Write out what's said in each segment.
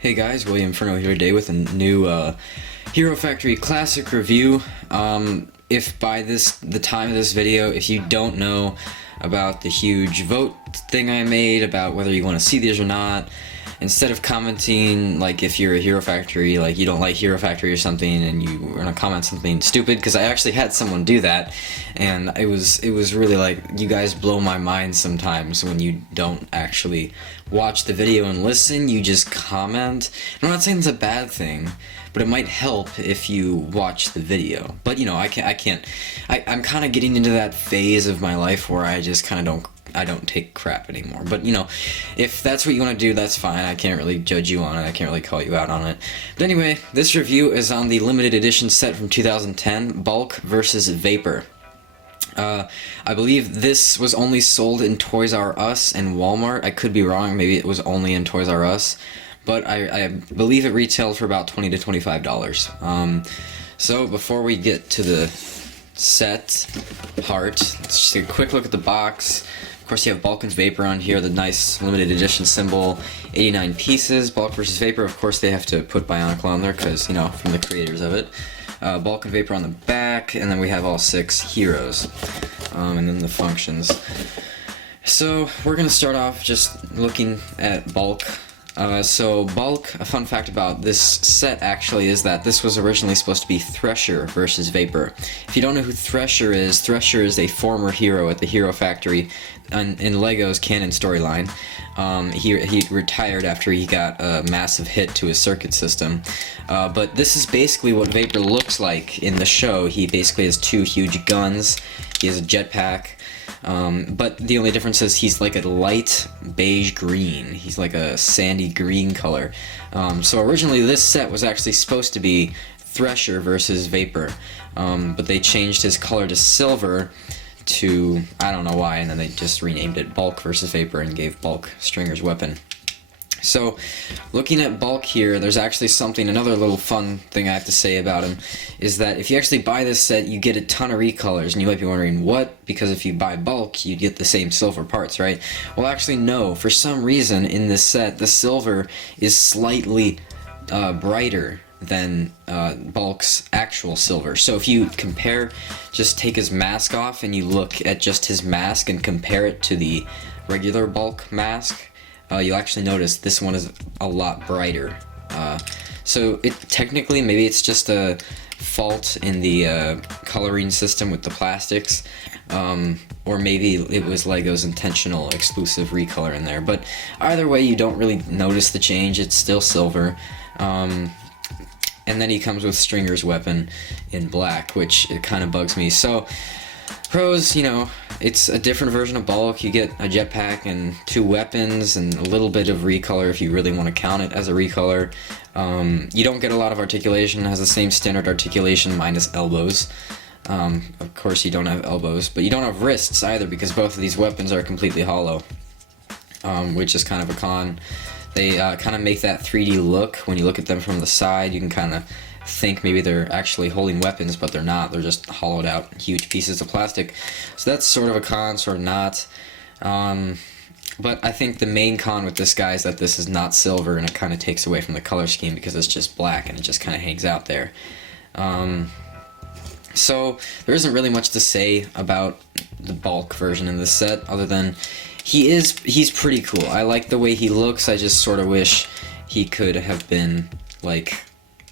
Hey guys, William Furno here today with a new Hero Factory Classic review. If by the time of this video, if you don't know about the huge vote thing I made about whether you want to see these or not, instead of commenting like if you're a Hero Factory, like you don't like Hero Factory or something, and you were gonna comment something stupid, because I actually had someone do that, and it was really like, you guys blow my mind sometimes when you don't actually watch the video and listen, you just comment. And I'm not saying it's a bad thing, but it might help if you watch the video. But you know, I'm kind of getting into that phase of my life where I just kind of don't take crap anymore. But you know, if that's what you want to do, that's fine. I can't really judge you on it. I can't really call you out on it. But anyway, this review is on the limited edition set from 2010, Bulk versus Vapour. I believe this was only sold in Toys R Us and Walmart. I could be wrong, maybe it was only in Toys R Us, but I believe it retailed for about $20 to $25. So before we get to the set part, let's just take a quick look at the box. Of course, you have Bulk and Vapour on here, the nice limited edition symbol, 89 pieces. Bulk versus Vapour, of course they have to put Bionicle on there because, you know, from the creators of it. Bulk and Vapour on the back, and then we have all 6 heroes, and then the functions. So we're going to start off just looking at Bulk. So Bulk, a fun fact about this set actually is that this was originally supposed to be Thresher versus Vapour. If you don't know who Thresher is a former hero at the Hero Factory in LEGO's canon storyline. He retired after he got a massive hit to his circuit system. But this is basically what Vapour looks like in the show. He basically has 2 huge guns, he has a jetpack, but the only difference is he's like a light beige green. He's like a sandy green color. So originally this set was actually supposed to be Thresher versus Vapour, but they changed his color to silver to, I don't know why, and then they just renamed it Bulk versus Vapour and gave Bulk Stringer's weapon. So, looking at Bulk here, there's actually another little fun thing I have to say about him, is that if you actually buy this set, you get a ton of recolors, and you might be wondering, what? Because if you buy Bulk, you get the same silver parts, right? Well, actually, no. For some reason, in this set, the silver is slightly brighter than Bulk's actual silver. So if you compare, just take his mask off, and you look at just his mask and compare it to the regular Bulk mask, you'll actually notice this one is a lot brighter. So technically, maybe it's just a fault in the coloring system with the plastics, or maybe it was LEGO's intentional exclusive recolor in there. But either way, you don't really notice the change. It's still silver. And then he comes with Stringer's weapon in black, which it kind of bugs me. So, pros, you know, it's a different version of Bulk. You get a jetpack and 2 weapons and a little bit of recolor if you really want to count it as a recolor. You don't get a lot of articulation. It has the same standard articulation minus elbows. Of course, you don't have elbows, but you don't have wrists either, because both of these weapons are completely hollow, which is kind of a con. They kind of make that 3D look. When you look at them from the side, you can kind of think maybe they're actually holding weapons, but they're not. They're just hollowed out huge pieces of plastic. So that's sort of a con, sort of not. But I think the main con with this guy is that this is not silver, and it kind of takes away from the color scheme because it's just black and it just kind of hangs out there. So there isn't really much to say about the Bulk version in this set, other than he's pretty cool. I like the way he looks. I just sort of wish he could have been, like,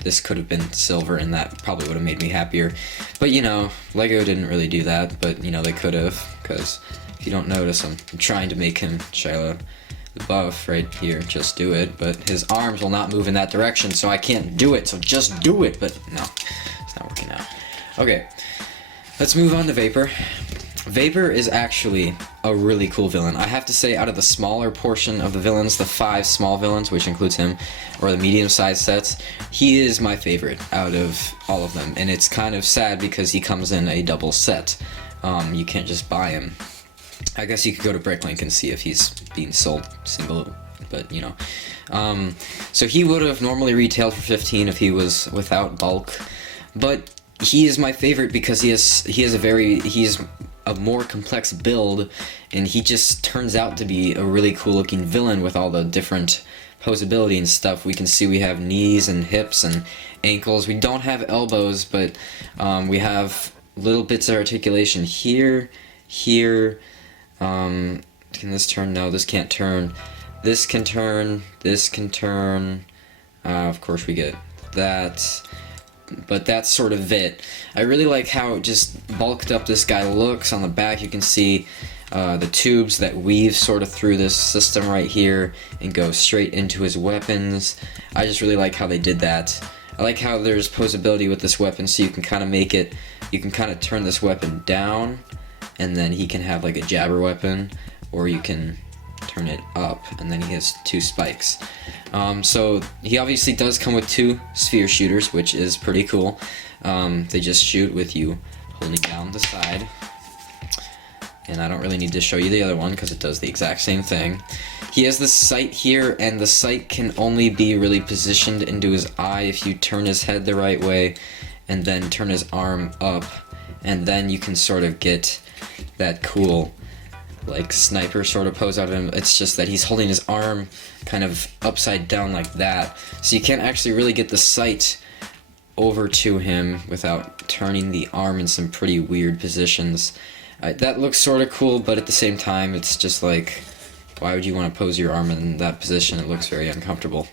this could have been silver, and that probably would have made me happier. But, you know, LEGO didn't really do that, but, you know, they could have, because if you don't notice, I'm trying to make him Shia LaBeouf right here. Just do it. But his arms will not move in that direction, so I can't do it, so just do it. But, no, it's not working out. Okay, let's move on to Vapour. Vapour is actually a really cool villain. I have to say, out of the smaller portion of the villains, the 5 small villains, which includes him, or the medium-sized sets, he is my favorite out of all of them. And it's kind of sad because he comes in a double set. You can't just buy him. I guess you could go to Bricklink and see if he's being sold single, but you know. So he would have normally retailed for $15 if he was without Bulk, but he is my favorite because he's a more complex build, and he just turns out to be a really cool looking villain with all the different posability and stuff, we can see we have knees and hips and ankles. We don't have elbows, but we have little bits of articulation here, here. Can this turn? No, this can't turn. This can turn. This can turn. Of course we get that. But that's sort of it. I really like how just bulked up this guy looks. On the back you can see the tubes that weave sort of through this system right here and go straight into his weapons. I just really like how they did that. I like how there's posability with this weapon, so you can kind of make it, you can kind of turn this weapon down and then he can have like a jabber weapon, or you can turn it up and then he has 2 spikes. So he obviously does come with 2 sphere shooters, which is pretty cool. They just shoot with you holding down the side, and I don't really need to show you the other one because it does the exact same thing. He has this sight here, and the sight can only be really positioned into his eye if you turn his head the right way and then turn his arm up, and then you can sort of get that cool like sniper sort of pose out of him. It's just that he's holding his arm kind of upside down like that, so you can't actually really get the sight over to him without turning the arm in some pretty weird positions. That looks sort of cool, but at the same time it's just like, why would you want to pose your arm in that position? It looks very uncomfortable.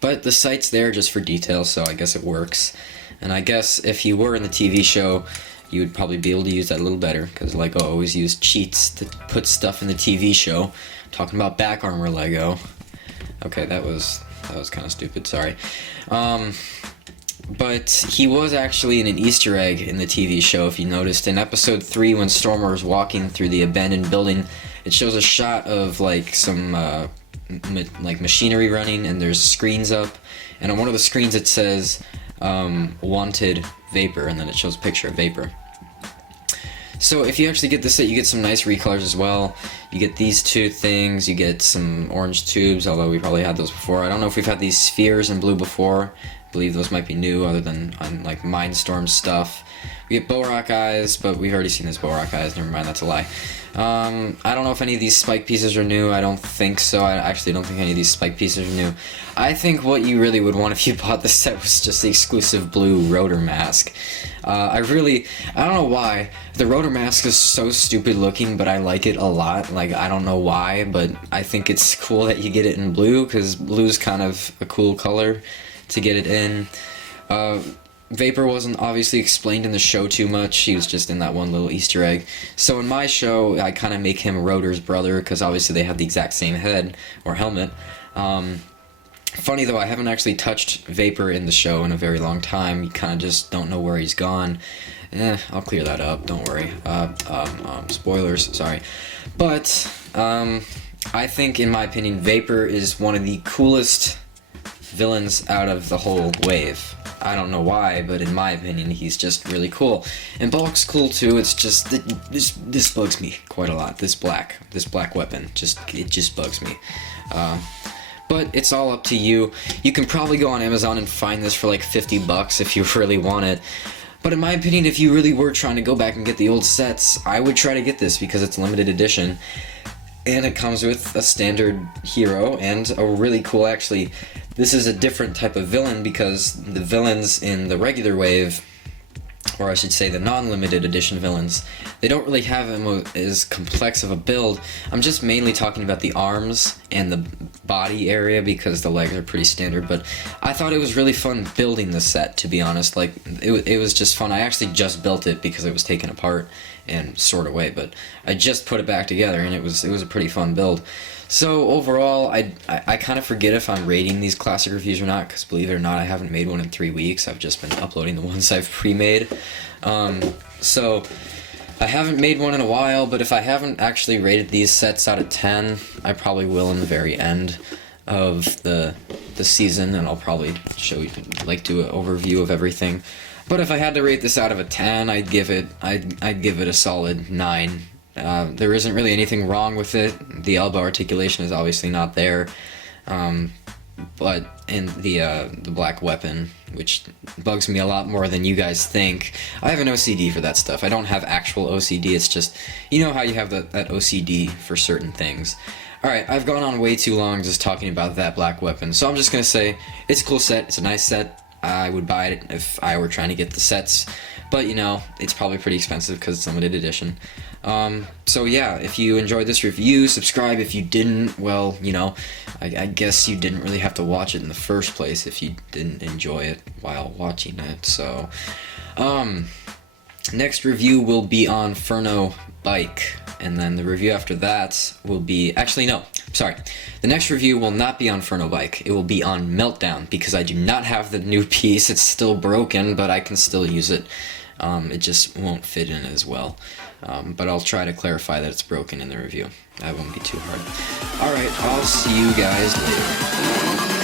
But the sight's there just for detail, so I guess it works. And I guess if you were in the TV show, you would probably be able to use that a little better, because LEGO always used cheats to put stuff in the TV show. I'm talking about back armor LEGO. Okay, that was kind of stupid, sorry. But he was actually in an Easter egg in the TV show, if you noticed. In episode 3, when Stormer was walking through the abandoned building, it shows a shot of like some like machinery running, and there's screens up, and on one of the screens it says wanted Vapour, and then it shows a picture of Vapour. So if you actually get this set, you get some nice recolors as well. You get these 2 things, you get some orange tubes, although we probably had those before. I don't know if we've had these spheres in blue before. I believe those might be new, other than on like Mindstorm stuff. We get Borak eyes, but we've already seen this Borak eyes, never mind, that's a lie. I don't know if any of these spike pieces are new. I don't think so. I actually don't think any of these spike pieces are new. I think what you really would want if you bought this set was just the exclusive blue rotor mask. I don't know why. The rotor mask is so stupid looking, but I like it a lot. Like, I don't know why, but I think it's cool that you get it in blue, because blue's kind of a cool color to get it in. Vapour wasn't obviously explained in the show too much. He was just in that one little Easter egg. So in my show, I kind of make him Rotor's brother, because obviously they have the exact same head or helmet. Funny though, I haven't actually touched Vapour in the show in a very long time. You kind of just don't know where he's gone. I'll clear that up, don't worry. Spoilers, sorry. But I think, in my opinion, Vapour is one of the coolest villains out of the whole wave. I don't know why, but in my opinion, he's just really cool. And Bulk's cool too. It's just this bugs me quite a lot. This black weapon, it just bugs me. But it's all up to you. You can probably go on Amazon and find this for like $50 if you really want it. But in my opinion, if you really were trying to go back and get the old sets, I would try to get this, because it's limited edition. And it comes with a standard hero and a really cool, actually, this is a different type of villain, because the villains in the regular wave, or I should say the non-limited edition villains, they don't really have as complex of a build. I'm just mainly talking about the arms and the body area, because the legs are pretty standard, but I thought it was really fun building the set, to be honest. Like, it was just fun. I actually just built it because it was taken apart and stored away, but I just put it back together, and it was a pretty fun build. So overall, I kind of forget if I'm rating these classic reviews or not, because believe it or not, I haven't made one in 3 weeks. I've just been uploading the ones I've pre-made. So I haven't made one in a while, but if I haven't actually rated these sets out of 10, I probably will in the very end of the season, and I'll probably show you, like, do an overview of everything. But if I had to rate this out of a 10, I'd give it a solid 9. There isn't really anything wrong with it. The elbow articulation is obviously not there, but in the black weapon, which bugs me a lot more than you guys think. I have an OCD for that stuff. I don't have actual OCD. It's just, you know how you have that OCD for certain things. Alright, I've gone on way too long just talking about that black weapon, so I'm just gonna say, it's a cool set, it's a nice set, I would buy it if I were trying to get the sets, but you know, it's probably pretty expensive because it's limited edition. So yeah, if you enjoyed this review, subscribe. If you didn't, well, you know, I guess you didn't really have to watch it in the first place if you didn't enjoy it while watching it, so, next review will be on Furno Bike, and then the review after that will be, actually no, sorry, the next review will not be on Furno Bike, it will be on Meltdown, because I do not have the new piece, it's still broken, but I can still use it. It just won't fit in as well. But I'll try to clarify that it's broken in the review. That won't be too hard. Alright, I'll see you guys later.